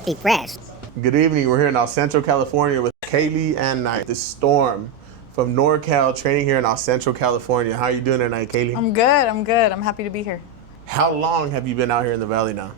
filthy fresh. Good evening. We're here in Central California with Kaylee-Ann Knight, the Storm from NorCal, training here in Central California. How are you doing tonight, Kaylee? I'm good. I'm happy to be here. How long have you been out here in the Valley now?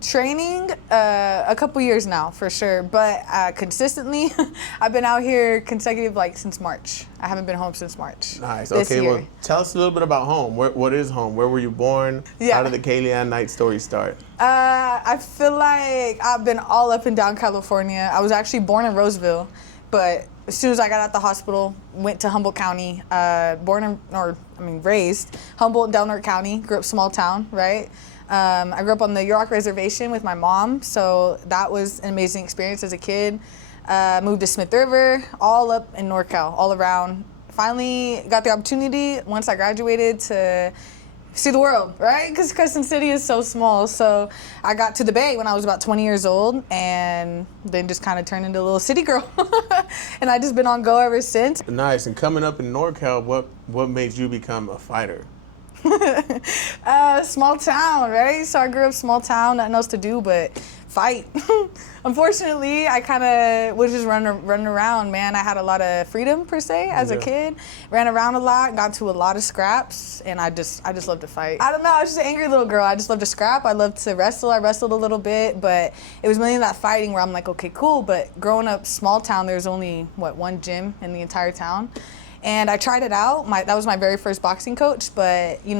Training a couple years now for sure, but consistently, I've been out here consecutive since March. I haven't been home since March. Nice. This Okay, year. well, tell us a little bit about home. What is home? Where were you born? Yeah. How did the Kaylee-Ann Knight story start? I feel like I've been all up and down California. I was actually born in Roseville, but as soon as I got out the hospital, went to Humboldt County, raised Humboldt and Delaware County, grew up small town, right? I grew up on the Yurok Reservation with my mom, so that was an amazing experience as a kid. Moved to Smith River, all up in NorCal, all around. Finally got the opportunity, once I graduated, to see the world, right? Because Crescent City is so small. So I got to the Bay when I was about 20 years old, and then just kind of turned into a little city girl. And I've just been on go ever since. Nice. And coming up in NorCal, what made you become a fighter? Small town, right? So I grew up small town, nothing else to do but fight. Unfortunately, I kind of was just running around, man. I had a lot of freedom per se as a kid. Ran around a lot, got to a lot of scraps, and I just love to fight. I don't know, I was just an angry little girl. I just love to scrap. I love to wrestle. I wrestled a little bit, but it was mainly that fighting where I'm like, okay, cool. But growing up small town, there's only one gym in the entire town. And I tried it out. That was my very first boxing coach, but he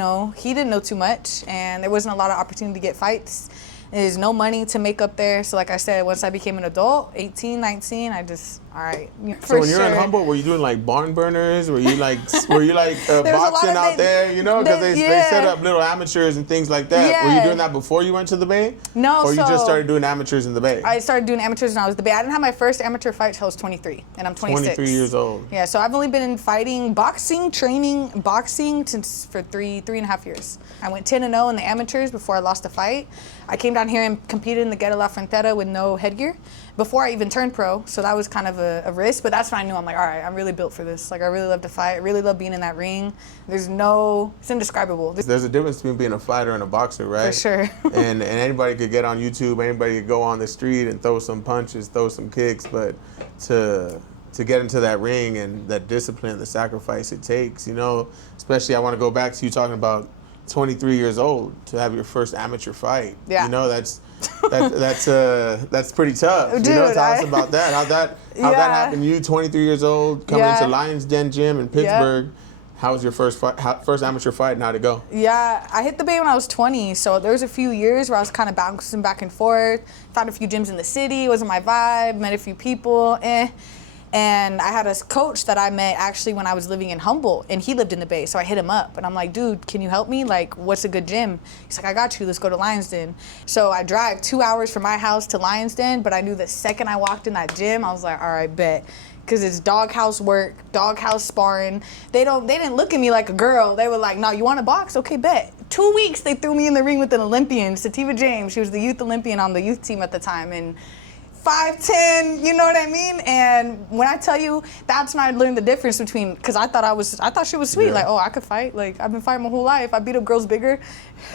didn't know too much, and there wasn't a lot of opportunity to get fights. There's no money to make up there. So like I said, once I became an adult, 18, 19, I just, all right. So when you're in Humboldt, were you doing barn burners? Were you boxing out there? Because they set up little amateurs and things like that. Yeah. Were you doing that before you went to the Bay? No. Or you just started doing amateurs in the Bay? I started doing amateurs when I was in the Bay. I didn't have my first amateur fight till I was 23, and I'm 26. 23 years old. Yeah, so I've only been training boxing since for three and a half years. I went 10-0 in the amateurs before I lost a fight. I came down here and competed in the Guerra La Frontera with no headgear before I even turned pro, so that was kind of a risk, but that's when I knew, I'm like, all right, I'm really built for this. I really love to fight. I really love being in that ring. It's indescribable. There's a difference between being a fighter and a boxer, right? For sure. and anybody could get on YouTube, anybody could go on the street and throw some punches, throw some kicks, but to get into that ring and that discipline, the sacrifice it takes, especially I want to go back to you talking about 23 years old to have your first amateur fight. Yeah. That's pretty tough. Dude, tell us about that. How that happened? You 23 years old coming into Lions Den Gym in Pittsburgh. Yeah. How was your first amateur fight and how'd it go? Yeah, I hit the Bay when I was 20, so there was a few years where I was kind of bouncing back and forth. Found a few gyms in the city, wasn't my vibe, met a few people, And I had a coach that I met actually when I was living in Humboldt, and he lived in the Bay, so I hit him up. And I'm like, dude, can you help me? What's a good gym? He's like, I got you. Let's go to Lions Den. So I drive 2 hours from my house to Lions Den, but I knew the second I walked in that gym, I was like, all right, bet. Because it's doghouse work, doghouse sparring. They didn't look at me like a girl. They were like, no, you want to box? Okay, bet. 2 weeks, they threw me in the ring with an Olympian, Sativa James. She was the youth Olympian on the youth team at the time. And 5'10", you know what I mean? And when I tell you, that's when I learned the difference between, because I thought she was sweet. Yeah. I could fight. I've been fighting my whole life. I beat up girls bigger.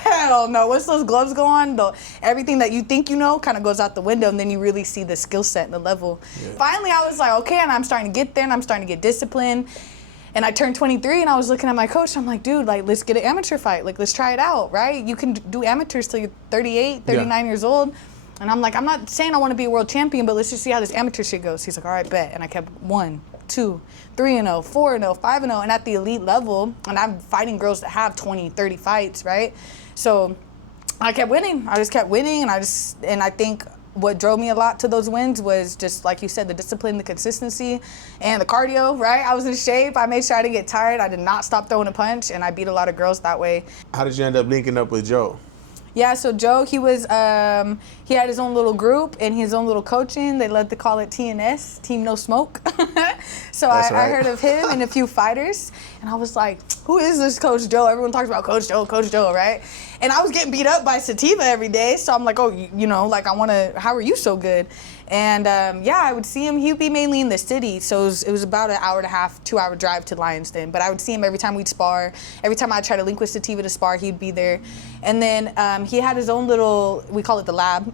Hell no. Once those gloves go on, everything that you think you know kind of goes out the window, and then you really see the skill set and the level. Yeah. Finally, I was like, okay, and I'm starting to get there, and I'm starting to get disciplined. And I turned 23, and I was looking at my coach. I'm like, dude, let's get an amateur fight. Let's try it out, right? You can do amateurs till you're 38, 39 years old. And I'm like, I'm not saying I want to be a world champion, but let's just see how this amateur shit goes. He's like, all right, bet. And I kept 1, 2, 3-0, 4-0, 5-0, and at the elite level, and I'm fighting girls that have 20, 30 fights, right? So I kept winning. I just kept winning, and I think what drove me a lot to those wins was just, like you said, the discipline, the consistency, and the cardio, right? I was in shape. I made sure I didn't get tired. I did not stop throwing a punch, and I beat a lot of girls that way. How did you end up linking up with Joe? Yeah, so Joe, he had his own little group and his own little coaching. They like to call it TNS, Team No Smoke. So That's I right. heard of him and a few fighters, and I was like, who is this Coach Joe? Everyone talks about Coach Joe, right? And I was getting beat up by Sativa every day, so I'm like, oh, you know, like how are you so good? And yeah, I would see him. He would be mainly in the city, so it was about an hour and a half, 2-hour drive to Lions Den. But I would see him every time we'd spar. Every time I'd try to link with Sativa to spar, he'd be there. And then he had his own little, we call it the lab,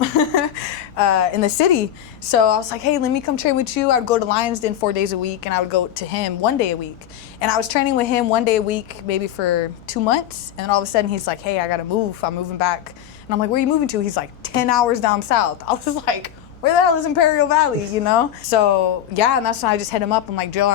in the city. So I was like, hey, let me come train with you. I would go to Lions Den 4 days a week, and I would go to him 1 day a week. And I was training with him 1 day a week, maybe for 2 months. And then all of a sudden, he's like, hey, I got to move. I'm moving back. And I'm like, where are you moving to? He's like, 10 hours down south. I was like, where the hell is Imperial Valley, you know? So yeah, and that's when I just hit him up. I'm like, Joe,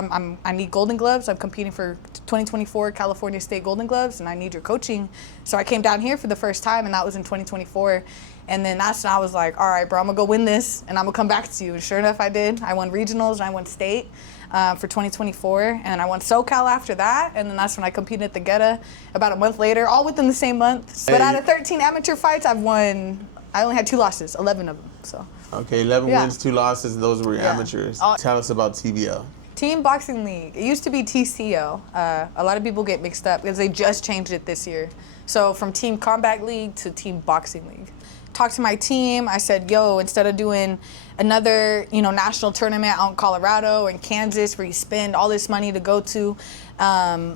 I need Golden Gloves. I'm competing for 2024 California State Golden Gloves, and I need your coaching. So I came down here for the first time, and that was in 2024. And then that's when I was like, all right, bro, I'm gonna go win this, and I'm gonna come back to you. And sure enough, I did. I won regionals, and I won state for 2024, and I won SoCal after that. And then that's when I competed at the Geta about a month later, all within the same month. But out of 13 amateur fights, I only had 2 losses, 11 of them, so. Okay, 11 wins, 2 losses, and those were your amateurs. Tell us about TBL. Team Boxing League. It used to be TCO. A lot of people get mixed up because they just changed it this year. So from Team Combat League to Team Boxing League. Talked to my team. I said, yo, instead of doing another, national tournament out in Colorado and Kansas where you spend all this money to go to,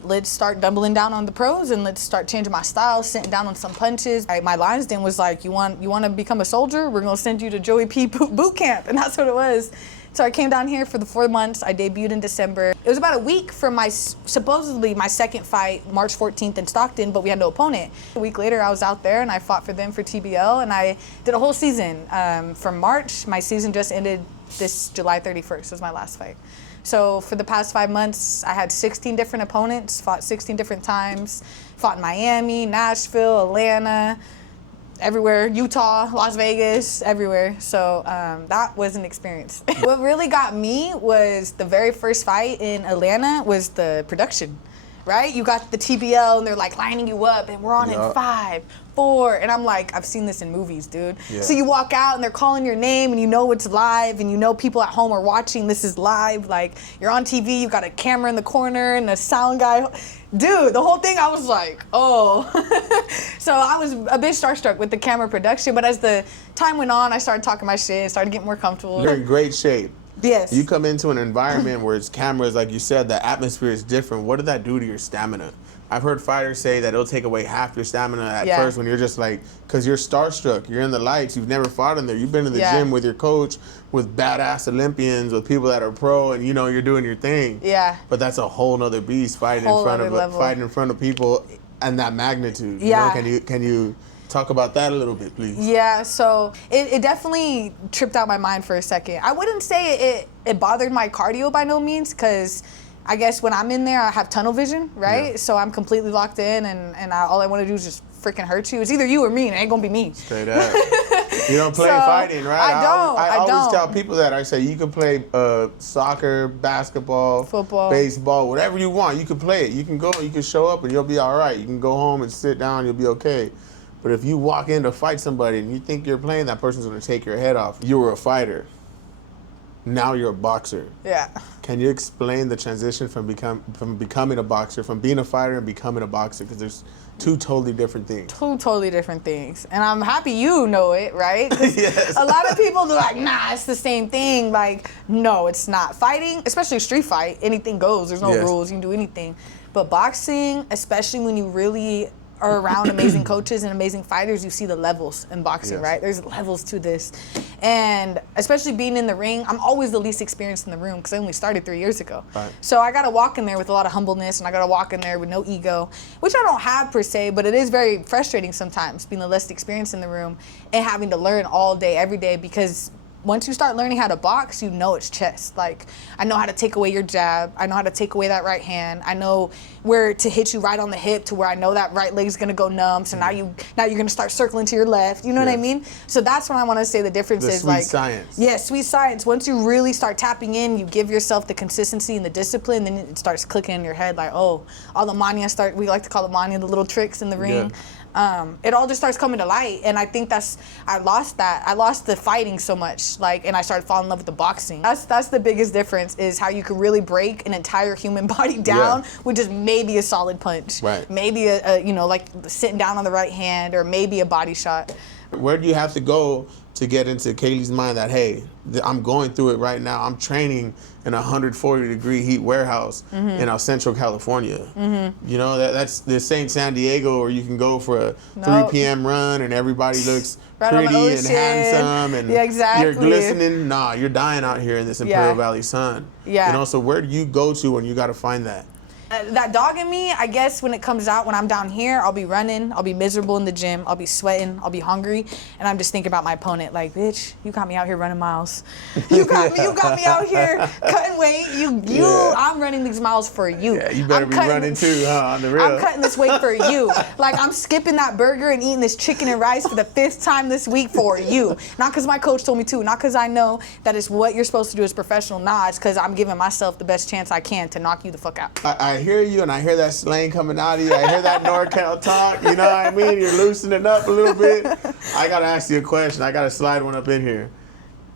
let's start doubling down on the pros and let's start changing my style, sitting down on some punches. My Lions Den was like, you want to become a soldier? We're going to send you to Joey P boot camp. And that's what it was. So I came down here for the 4 months. I debuted in December. It was about a week from supposedly my second fight, March 14th in Stockton, but we had no opponent. A week later, I was out there and I fought for them for TBL, and I did a whole season. From March, my season just ended this July 31st was my last fight. So for the past 5 months, I had 16 different opponents, fought 16 different times, fought in Miami, Nashville, Atlanta, everywhere, Utah, Las Vegas, everywhere. So that was an experience. What really got me was the very first fight in Atlanta was the production, right? You got the TBL and they're like lining you up and we're on in 5, 4. And I'm like, I've seen this in movies, dude. Yeah. So you walk out and they're calling your name and you know it's live and you know people at home are watching, this is live. Like you're on TV, you got a camera in the corner and a sound guy. Dude, the whole thing, I was like, oh. So I was a bit starstruck with the camera production, but as the time went on, I started talking my shit, started getting more comfortable. You're in great shape. Yes. You come into an environment where it's cameras, like you said, the atmosphere is different. What did that do to your stamina? I've heard fighters say that it'll take away half your stamina at first when you're just like, because you're starstruck, you're in the lights, you've never fought in there. You've been in the gym with your coach, with badass Olympians, with people that are pro, and you're doing your thing. Yeah. But that's a whole nother beast, fighting in front of people and that magnitude. Yeah. Can you talk about that a little bit, please? Yeah, so it definitely tripped out my mind for a second. I wouldn't say it bothered my cardio by no means, because I guess when I'm in there, I have tunnel vision, right? Yeah. So I'm completely locked in, and all I want to do is just freaking hurt you. It's either you or me, and it ain't gonna be me. Straight up. You don't play fighting, right? I always tell people that. I say you can play soccer, basketball, football, baseball, whatever you want. You can play it. You can go, you can show up, and you'll be all right. You can go home and sit down, you'll be okay. But if you walk in to fight somebody and you think you're playing, that person's gonna take your head off. You were a fighter. Now you're a boxer. Yeah. Can you explain the transition from becoming a boxer, from being a fighter and becoming a boxer? Because there's 2 totally different things. 2 totally different things. And I'm happy you know it, right? Yes. A lot of people are like, nah, it's the same thing. Like, no, it's not. Fighting, especially a street fight, anything goes. There's no rules. You can do anything. But boxing, especially when you really are around amazing coaches and amazing fighters, you see the levels in boxing, right? There's levels to this. And especially being in the ring, I'm always the least experienced in the room because I only started 3 years ago. Right. So I got to walk in there with a lot of humbleness, and I got to walk in there with no ego, which I don't have per se, but it is very frustrating sometimes being the less experienced in the room and having to learn all day, every day, because once you start learning how to box, you know it's chess. Like, I know how to take away your jab. I know how to take away that right hand. I know where to hit you right on the hip to where I know that right leg's gonna go numb. So now you're gonna start circling to your left. You know what I mean? So that's when I want to say the difference is like science. Yeah, sweet science. Once you really start tapping in, you give yourself the consistency and the discipline, then it starts clicking in your head like, oh, all the mania we like to call it mania, the little tricks in the ring. It all just starts coming to light, and I think I lost the fighting so much, like, and I started falling in love with the boxing. That's the biggest difference, is how you can really break an entire human body down with just maybe a solid punch, right? Maybe a like sitting down on the right hand, or maybe a body shot. Where do you have to go to get into Kaylee's mind that, hey, I'm going through it right now. I'm training in a 140-degree heat warehouse in Central California. You know, that's the same San Diego where you can go for a 3 p.m. run and everybody looks pretty and handsome and you're glistening. Nah, you're dying out here in this Imperial Valley sun. Yeah. You know, so where do you go to when you got to find that? That dog in me, I guess, when it comes out, when I'm down here, I'll be running, I'll be miserable in the gym, I'll be sweating, I'll be hungry, and I'm just thinking about my opponent, like, bitch, you got me out here running miles. You got me out here cutting weight. I'm running these miles for you. Yeah, you better be running too, huh, on the real. I'm cutting this weight for you. Like, I'm skipping that burger and eating this chicken and rice for the 5th time this week for you. Not because my coach told me to, not because I know that it's what you're supposed to do as a professional. Nah, it's because I'm giving myself the best chance I can to knock you the fuck out. I hear you, and I hear that slang coming out of you. I hear that NorCal talk. You know what I mean? You're loosening up a little bit. I gotta ask you a question. I gotta slide one up in here.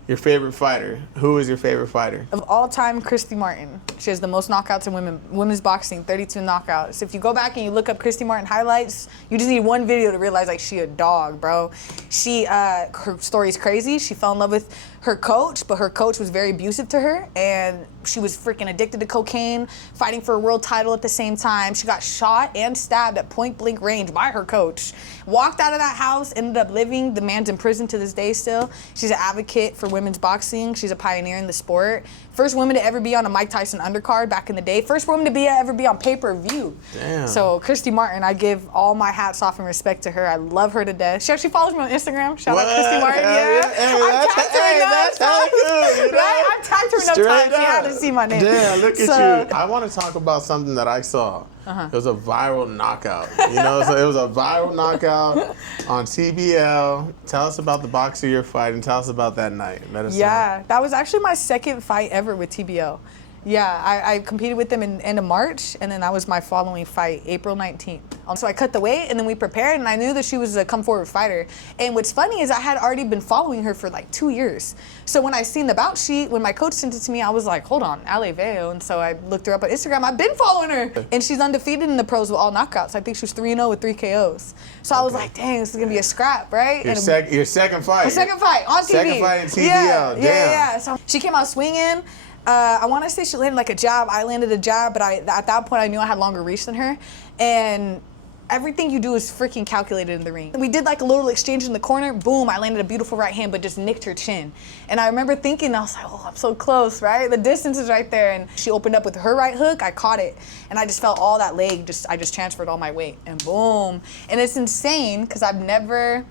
Your favorite fighter? Who is your favorite fighter? Of all time, Christy Martin. She has the most knockouts in women's boxing, 32 knockouts. If you go back and you look up Christy Martin highlights, you just need one video to realize, like, she a dog, bro. Her story's crazy. She fell in love with her coach, but her coach was very abusive to her, and she was freaking addicted to cocaine, fighting for a world title at the same time. She got shot and stabbed at point blank range by her coach. Walked out of that house, ended up living. The man's in prison to this day still. She's an advocate for women's boxing. She's a pioneer in the sport. First woman to ever be on a Mike Tyson undercard back in the day. First woman to ever be on pay-per-view. Damn. So Christy Martin, I give all my hats off and respect to her. I love her to death. She actually follows me on Instagram. Shout out Christy Martin. Yeah. Hey, that's how good. Right? I've tagged her enough times. She had to see my name. Damn, look at you. I want to talk about something that I saw. It was a viral knockout. You know, so it was a viral knockout on TBL. Tell us about the boxer you're fighting. Tell us about that night. Let us know. That was actually my second fight ever with TBL. Yeah, I competed with them in end of March, and then that was my following fight, April 19th. So I cut the weight, and then we prepared, and I knew that she was a come-forward fighter. And what's funny is I had already been following her for like 2 years. So when I seen the bout sheet, when my coach sent it to me, I was like, hold on, Ale Veo. And so I looked her up on Instagram. I've been following her, and she's undefeated in the pros with all knockouts. I think she was 3-0 with 3 KOs. So I was like, dang, this is going to be a scrap, right? Your second fight. My second fight on TV. Second fight in TBL, Yeah. So she came out swinging. I want to say she landed like a jab. I landed a jab, but at that point I knew I had longer reach than her. And everything you do is freaking calculated in the ring. We did like a little exchange in the corner. Boom, I landed a beautiful right hand, but just nicked her chin. And I remember thinking, I was like, oh, I'm so close, right? The distance is right there. And she opened up with her right hook. I caught it. And I just felt all that leg. I just transferred all my weight. And boom. And it's insane because I've never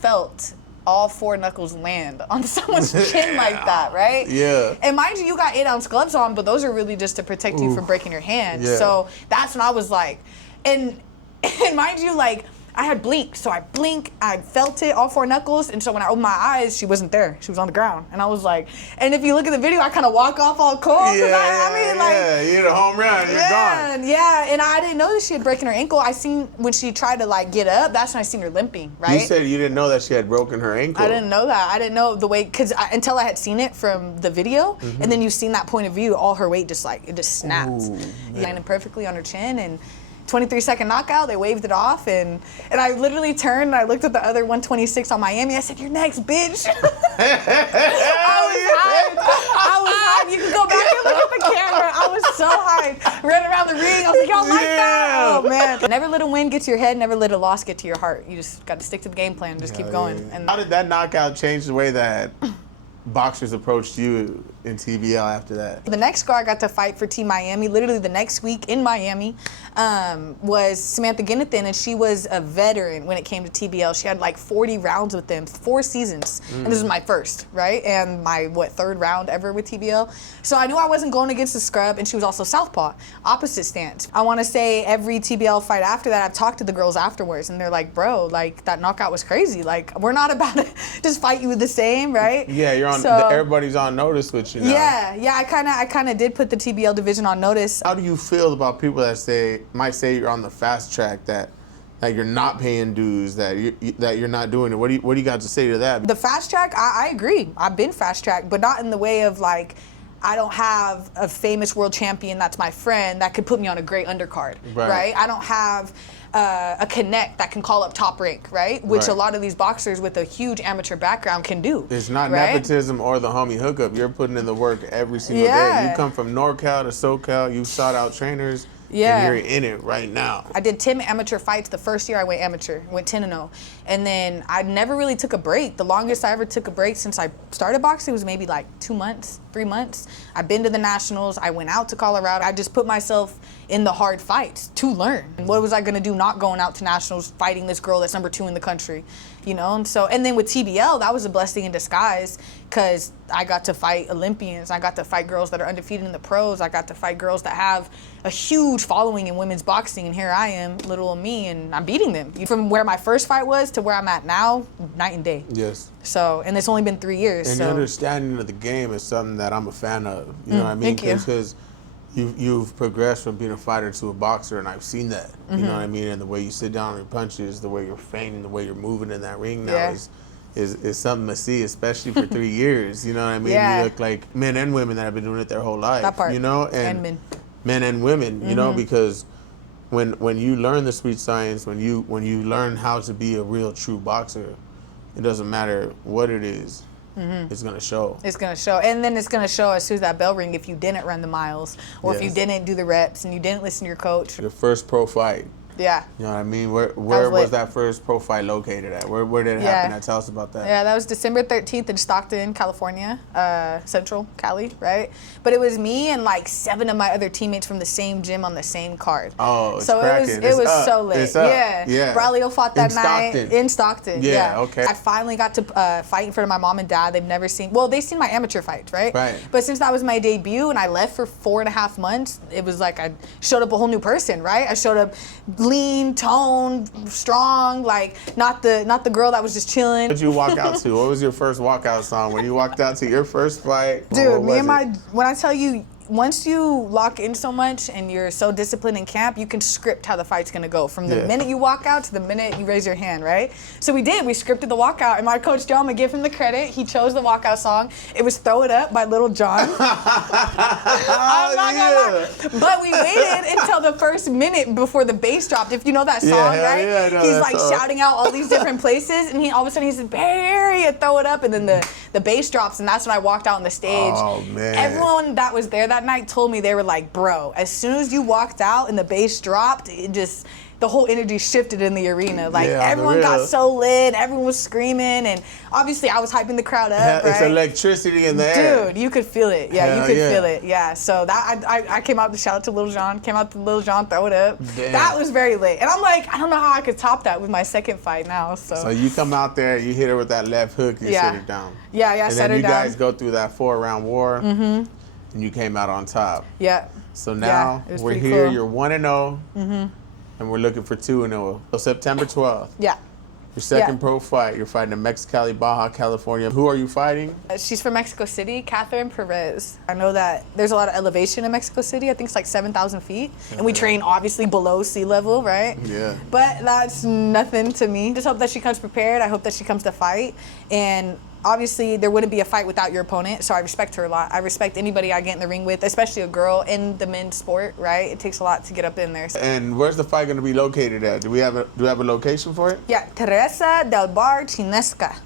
felt all 4 knuckles land on someone's chin like that, right? Yeah. And mind you, you got 8-ounce gloves on, but those are really just to protect you from breaking your hand. Yeah. So that's when I was like, and mind you, like, I had blinked. So I blinked, I felt it, all 4 knuckles. And so when I opened my eyes, she wasn't there. She was on the ground. And I was like, and if you look at the video, I kind of walk off all cold. You hit a home run, you're gone. Yeah, and I didn't know that she had broken her ankle. I seen when she tried to like get up, that's when I seen her limping, right? You said you didn't know that she had broken her ankle. I didn't know that. I didn't know the way, until I had seen it from the video, and then you've seen that point of view, all her weight just snapped. Landed perfectly on her chin, and 23-second knockout, they waved it off, and I literally turned and I looked at the other 126 on Miami. I said, "You're next, bitch." I was hyped. You can go back and look at the camera. I was so hyped. Ran around the ring. I was like, y'all like that? Oh, man. Never let a win get to your head. Never let a loss get to your heart. You just got to stick to the game plan. Just keep going. And how did that knockout change the way that boxers approached you in TBL after that? The next girl I got to fight for Team Miami, literally the next week in Miami, was Samantha Ginnathan, and she was a veteran when it came to TBL. She had like 40 rounds with them, 4 seasons, and this was my first, right? And my, 3rd round ever with TBL. So I knew I wasn't going against the scrub, and she was also southpaw, opposite stance. I want to say every TBL fight after that, I've talked to the girls afterwards, and they're like, bro, like that knockout was crazy. Like, we're not about to just fight you the same, right? Yeah, you're on. Everybody's on notice with you now. Yeah. I kind of did put the TBL division on notice. How do you feel about people that might say you're on the fast track, that that you're not paying dues, that you're not doing it. What do you got to say to that? The fast track, I agree. I've been fast tracked, but not in the way of like, I don't have a famous world champion that's my friend that could put me on a great undercard, right? I don't have a connect that can call up Top Rank, right? Which a lot of these boxers with a huge amateur background can do. It's not nepotism or the homie hookup. You're putting in the work every single day. You come from NorCal to SoCal. You sought out trainers. And you're in it right now. I did 10 amateur fights the first year I went amateur, went 10-0. And then I never really took a break. The longest I ever took a break since I started boxing was maybe like 2 months, 3 months. I've been to the nationals. I went out to Colorado. I just put myself in the hard fights to learn. And what was I gonna do not going out to nationals, fighting this girl that's #2 in the country? You know, and then with TBL, that was a blessing in disguise because I got to fight Olympians. I got to fight girls that are undefeated in the pros. I got to fight girls that have a huge following in women's boxing. And here I am, little old me, and I'm beating them. From where my first fight was to where I'm at now, night and day. Yes. So, and it's only been 3 years. And so. the understanding of the game is something that I'm a fan of. You know what I mean? Thank you. Because you've progressed from being a fighter to a boxer, and I've seen that. You know what I mean? And the way you sit down on your punches, the way you're feigning, the way you're moving in that ring now is something to see, especially for 3 years. You know what I mean? You look like men and women that have been doing it their whole life. That part. You know, and men. Men and women. You know, because when you learn the sweet science, when you learn how to be a real true boxer, it doesn't matter what it is. It's gonna show. It's gonna show, and then it's gonna show as soon as that bell ring if you didn't run the miles, or if you didn't do the reps and you didn't listen to your coach. Your first pro fight. Yeah. You know what I mean? Where was that first pro fight located at? Where did it happen? Tell us about that. Yeah, that was December 13th in Stockton, California, Central Cali, right? But it was me and like 7 of my other teammates from the same gym on the same card. Oh, it's so cracking. it was so lit. It's up. Yeah. Braulio fought that night in Stockton. Yeah, okay. I finally got to fight in front of my mom and dad. They've never seen, well, they've seen my amateur fights, right? Right. But since that was my debut and I left for 4.5 months, it was like I showed up a whole new person, right? I showed up lean, toned, strong, like not the girl that was just chilling. What did you walk out to? What was your first walkout song when you walked out to your first fight? Dude, when I tell you, once you lock in so much and you're so disciplined in camp, you can script how the fight's gonna go from the minute you walk out to the minute you raise your hand, right? So we did. We scripted the walkout, and my coach Joe, I'm gonna give him the credit. He chose the walkout song. It was "Throw It Up" by Little John. I'm not gonna lie. But we waited until the first minute before the bass dropped. If you know that song, right? Yeah, I know he's that like song. shouting out all these different places, and all of a sudden he said, "Barry, throw it up," and then the bass drops, and that's when I walked out on the stage. Oh man! Everyone that was there that night told me, they were like, "Bro, as soon as you walked out and the bass dropped, the whole energy shifted in the arena. Like everyone got so lit, everyone was screaming, and obviously I was hyping the crowd up. It's electricity in the air. Dude, you could feel it. Yeah, you could feel it. Yeah. So that I came out to shout out to Little John, throw it up. Damn. That was very lit. And I'm like, I don't know how I could top that with my second fight now. So you come out there, you hit her with that left hook, you sit her down. Yeah, I set her down. And then you guys go through that 4-round war, and you came out on top. Yeah. So now we're here, you're 1-0. And we're looking for 2-0. So September 12th. Yeah. Your second pro fight. You're fighting in Mexicali, Baja, California. Who are you fighting? She's from Mexico City, Catherine Perez. I know that there's a lot of elevation in Mexico City. I think it's like 7,000 feet. And we train obviously below sea level, right? Yeah. But that's nothing to me. Just hope that she comes prepared. I hope that she comes to fight. And obviously, there wouldn't be a fight without your opponent, so I respect her a lot. I respect anybody I get in the ring with, especially a girl in the men's sport, right? It takes a lot to get up in there. And where's the fight going to be located at? Do we have a location for it? Yeah, Teresa del Bar Chinesca.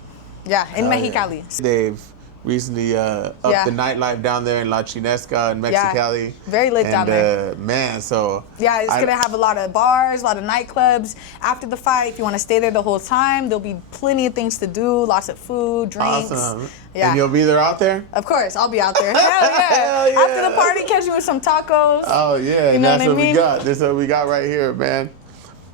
Yeah, in Mexicali. Yeah. They've recently upped the nightlife down there in La Chinesca in Mexicali. Yeah, very lit down there. Man, so... Yeah, it's going to have a lot of bars, a lot of nightclubs. After the fight, if you want to stay there the whole time, there'll be plenty of things to do, lots of food, drinks. Awesome. Yeah. And you'll be there out there? Of course, I'll be out there. Hell yeah. Hell yeah. After the party, catch me with some tacos. Oh, yeah. You know That's what I mean? we got. This is what we got right here, man.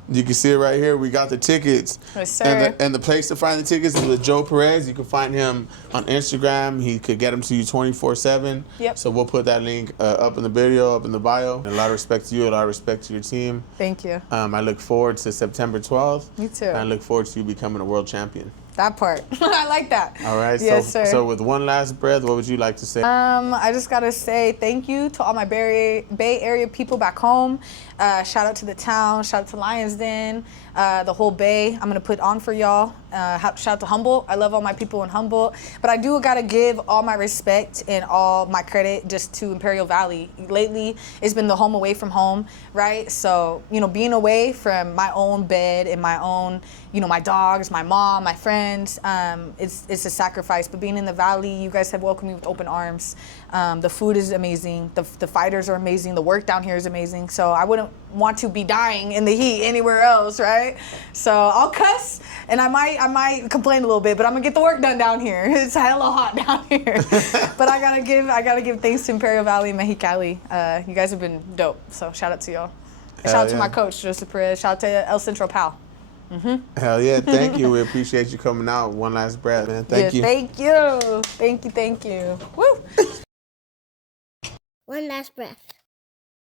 You can see it right here. We got the tickets. Yes, sir. And the place to find the tickets is with Joe Perez. You can find him on Instagram. He could get them to you 24/7. Yep. So we'll put that link up in the video, up in the bio. And a lot of respect to you, a lot of respect to your team. Thank you. I look forward to September 12th. Me too. And I look forward to you becoming a world champion. That part. I like that. All right. Yes, sir. So with one last breath, what would you like to say? I just gotta say thank you to all my Bay Area people back home. Shout out to the town. Shout out to Lions Den, the whole Bay. I'm gonna put on for y'all. Shout out to Humboldt. I love all my people in Humboldt. But I do gotta give all my respect and all my credit just to Imperial Valley. Lately, it's been the home away from home, right? So, you know, being away from my own bed and my own, you know, my dogs, my mom, my friends, it's a sacrifice. But being in the Valley, you guys have welcomed me with open arms. The food is amazing. The fighters are amazing. The work down here is amazing. So I wouldn't want to be dying in the heat anywhere else, right? So I'll cuss and I might complain a little bit, but I'm gonna get the work done down here. It's hella hot down here. But I gotta give thanks to Imperial Valley and Mexicali. You guys have been dope. So shout out to y'all. Shout out to my coach, Joseph Perez. Shout out to El Centro Pal. Hell yeah, thank you. We appreciate you coming out. One last breath, man. Thank you. Thank you. Thank you. Woo. One last breath.